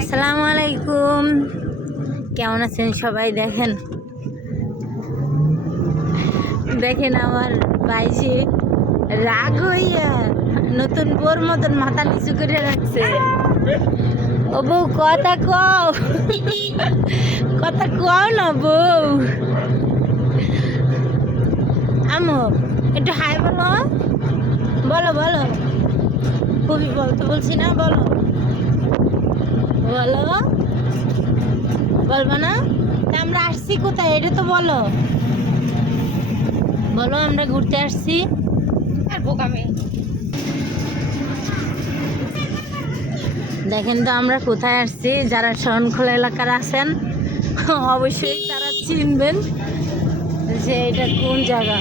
আসসালামু আলাইকুম কেমন আছেন সবাই? দেখেন। দেখেন আমার বাইজি রাগ হইয়া নতুন বোর মতন মাথা নিচু করে রাখছে। ও বউ কথা কও। কথা কও না বউ। আমো, একটু হাই বলো। খুবই বলতে বলছি না বলো। বলো। বলব না? তা আমরা আসছি কোথায়? এটা তো বলো। বলো আমরা ঘুরতে আসছি। আর বোকামে দেখেন তো আমরা কোথায় আসছি যারা শরণখোলা এলাকার আছেন অবশ্যই তারা চিনবেন যে এটা কোন জায়গা।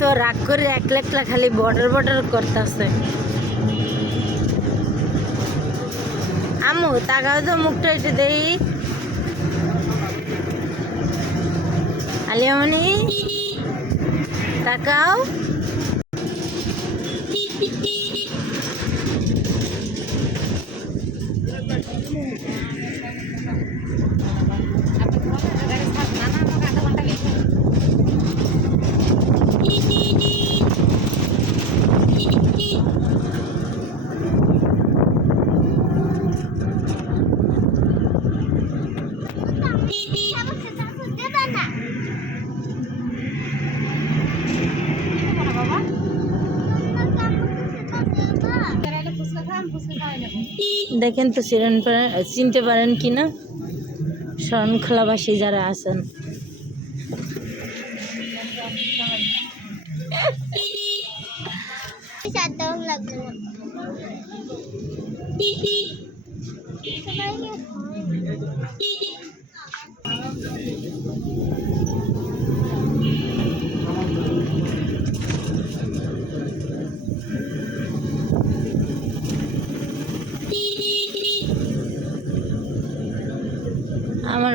তো রাগ করে একলা একলা খালি বর্ডার বর্ডার করতেছে। আমু তাকাও তো মুখটা একটু দেই। আলিয়ামণি, তাকাও। দেখেন তো চিনতে পারেন কি না শরণখোলাবাসী যারা আছেন।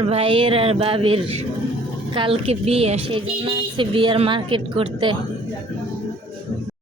আমার ভাইয়ের আর বাবির কালকে বিয়ে সেই জন্য আছে বিয়ার মার্কেট করতে